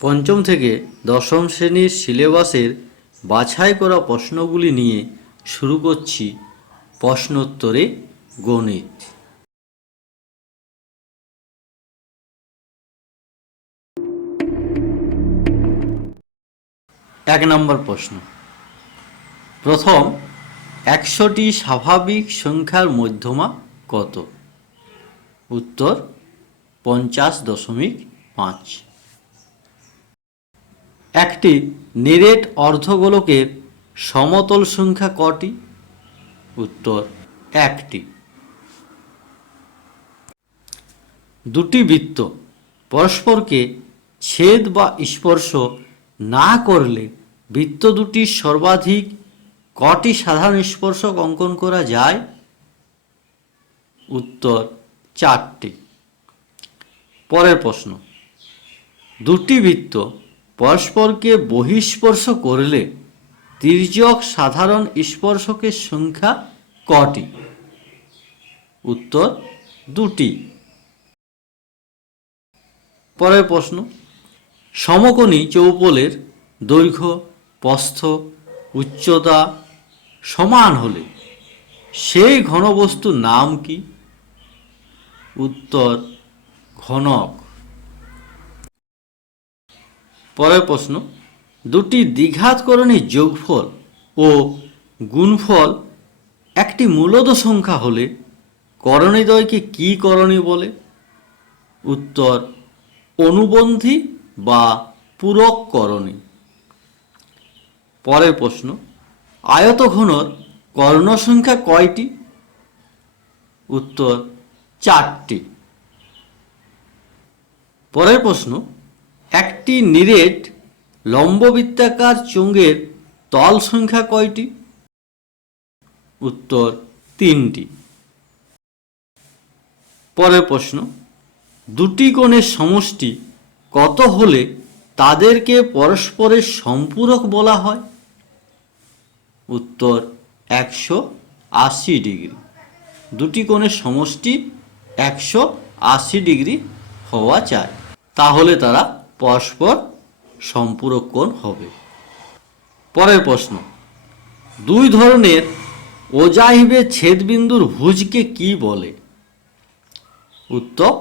পঞ্চম থেকে দশম শ্রেণীর সিলেবাসের বাছাই করা প্রশ্নগুলি নিয়ে শুরু করছি প্রশ্নোত্তরে গণিত। এক নম্বর প্রশ্ন। প্রথম, 100টি স্বাভাবিক সংখ্যার মধ্যমা কত? উত্তর 50.5। একটি নিরেট অর্ধগোলকের সমতল সংখ্যা কটি? উত্তর 1টি। দুটি বৃত্ত পরস্পরকে ছেদ বা স্পর্শ না করলে বৃত্ত দুটির সর্বাধিক কটি সাধারণ স্পর্শক অঙ্কন করা যায়? উত্তর 4টি। পরের প্রশ্ন। দুটি বৃত্ত পরস্পরকে বহিঃস্পর্শ করলে তির্যক সাধারণ স্পর্শকের সংখ্যা কটি? উত্তর 2টি। পরের প্রশ্ন। সমকোণী চৌপলের দৈর্ঘ্য, প্রস্থ, উচ্চতা সমান হলে সেই ঘনবস্তুর নাম কি? উত্তর ঘনক। পরের প্রশ্ন। দুটি দ্বিঘাতকরণীর যোগফল ও গুণফল একটি মূলদ সংখ্যা হলে করণীদ্বয়কে কি করণী বলে? উত্তর অনুবন্ধী বা পূরক করণী। পরের প্রশ্ন। আয়তঘনর কর্ণ সংখ্যা কয়টি? উত্তর 4টি। পরের প্রশ্ন। একটি নিরেট লম্ববৃত্তাকার চোঙের তল সংখ্যা কয়টি? উত্তর 3টি। পরের প্রশ্ন। দুটি কোণের সমষ্টি কত হলে তাদেরকে পরস্পরের সম্পূরক বলা হয়? উত্তর 180 ডিগ্রি। দুটি কোণের সমষ্টি 180 ডিগ্রি হওয়া চাই, তাহলে তারা পরস্পর সম্পূরক কোণ হবে। পরের প্রশ্ন। দুই ধরনের ওজাহিবে ছেদবিন্দুর ভুজকে কি বলে? উত্তর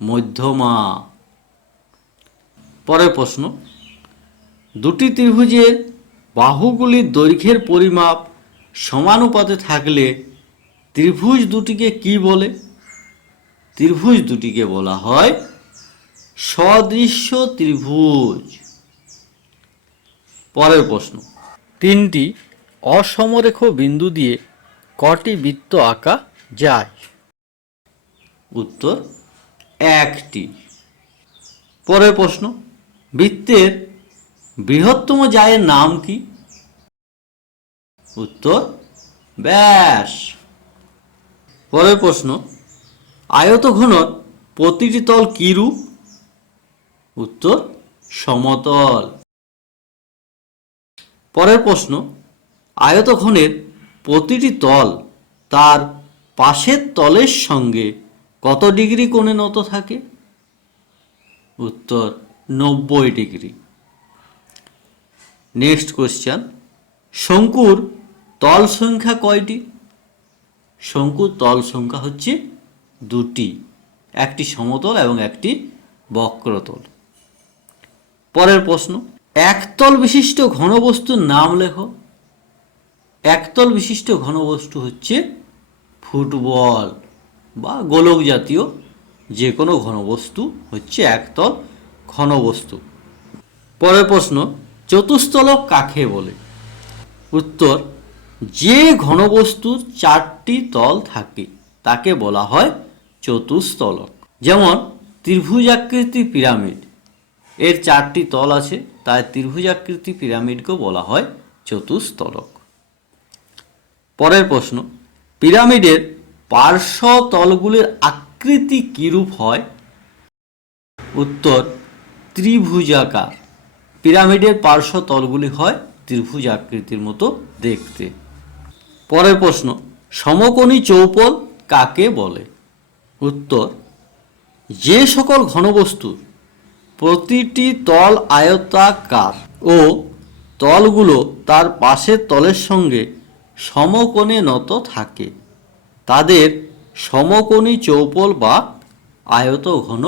মধ্যমা। পরের প্রশ্ন। দুটি ত্রিভুজের বাহুগুলির দৈর্ঘ্যের পরিমাপ সমানুপাতে থাকলে ত্রিভুজ দুটিকে কি বলে? ত্রিভুজ দুটিকে বলা হয় সদৃশ্য ত্রিভুজ। পরের প্রশ্ন। 3টি অসমরেখ বিন্দু দিয়ে কটি বৃত্ত আঁকা যায়? উত্তর 1টি। পরের প্রশ্ন। বৃত্তের বৃহত্তম জায়ের নাম কি? উত্তর ব্যাস। পরের প্রশ্ন। আয়তঘনর প্রতিটি তল কি রূপ? উত্তর সমতল। পরের প্রশ্ন। আয়তঘনের প্রতিটি তল তার পাশের তলের সঙ্গে কত ডিগ্রি কোণে নত থাকে? উত্তর 90 ডিগ্রি। Next question. শঙ্কুর তল সংখ্যা কয়টি? শঙ্কুর তল সংখ্যা হচ্ছে 2টি, একটি সমতল এবং একটি বক্রতল। পরের প্রশ্ন। একতল বিশিষ্ট ঘনবস্তুর নাম লেখো। একতল বিশিষ্ট ঘনবস্তু হচ্ছে ফুটবল বা গোলক জাতীয় যে কোনো ঘনবস্তু হচ্ছে একতল ঘনবস্তু। পরের প্রশ্ন। চতুস্তলক কাকে বলে? উত্তর যে ঘনবস্তুর 4টি তল থাকে তাকে বলা হয় চতুস্তলক। যেমন ত্রিভুজাকৃতি পিরামিড, এর 4টি তল আছে, তাই ত্রিভুজাকৃতি পিরামিডকেও বলা হয় চতুস্তলক। পরের প্রশ্ন। পিরামিডের পার্শ্ব তলগুলির আকৃতি কিরূপ হয়? উত্তর ত্রিভুজাকার। পিরামিডের পার্শ্ব তলগুলি হয় ত্রিভুজ আকৃতির মতো দেখতে। পরের প্রশ্ন। সমকোণী চৌপল কাকে বলে? উত্তর যে সকল ঘনবস্তুর প্রতিটি তল আয়তাকার ও তলগুলো তার পাশের তলের সঙ্গে সমকোণে নত থাকে। তাদের সমকোণী চৌপল বা আয়তঘন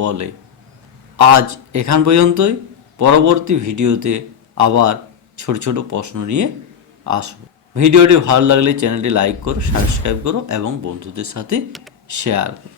বলে। আজ এখান পর্যন্তই। পরবর্তী ভিডিওতে আবার ছোট ছোট প্রশ্ন নিয়ে আসবো। ভিডিওটি ভালো লাগলে চ্যানেলটি লাইক করো, সাবস্ক্রাইব করো এবং বন্ধুদের সাথে শেয়ার করো।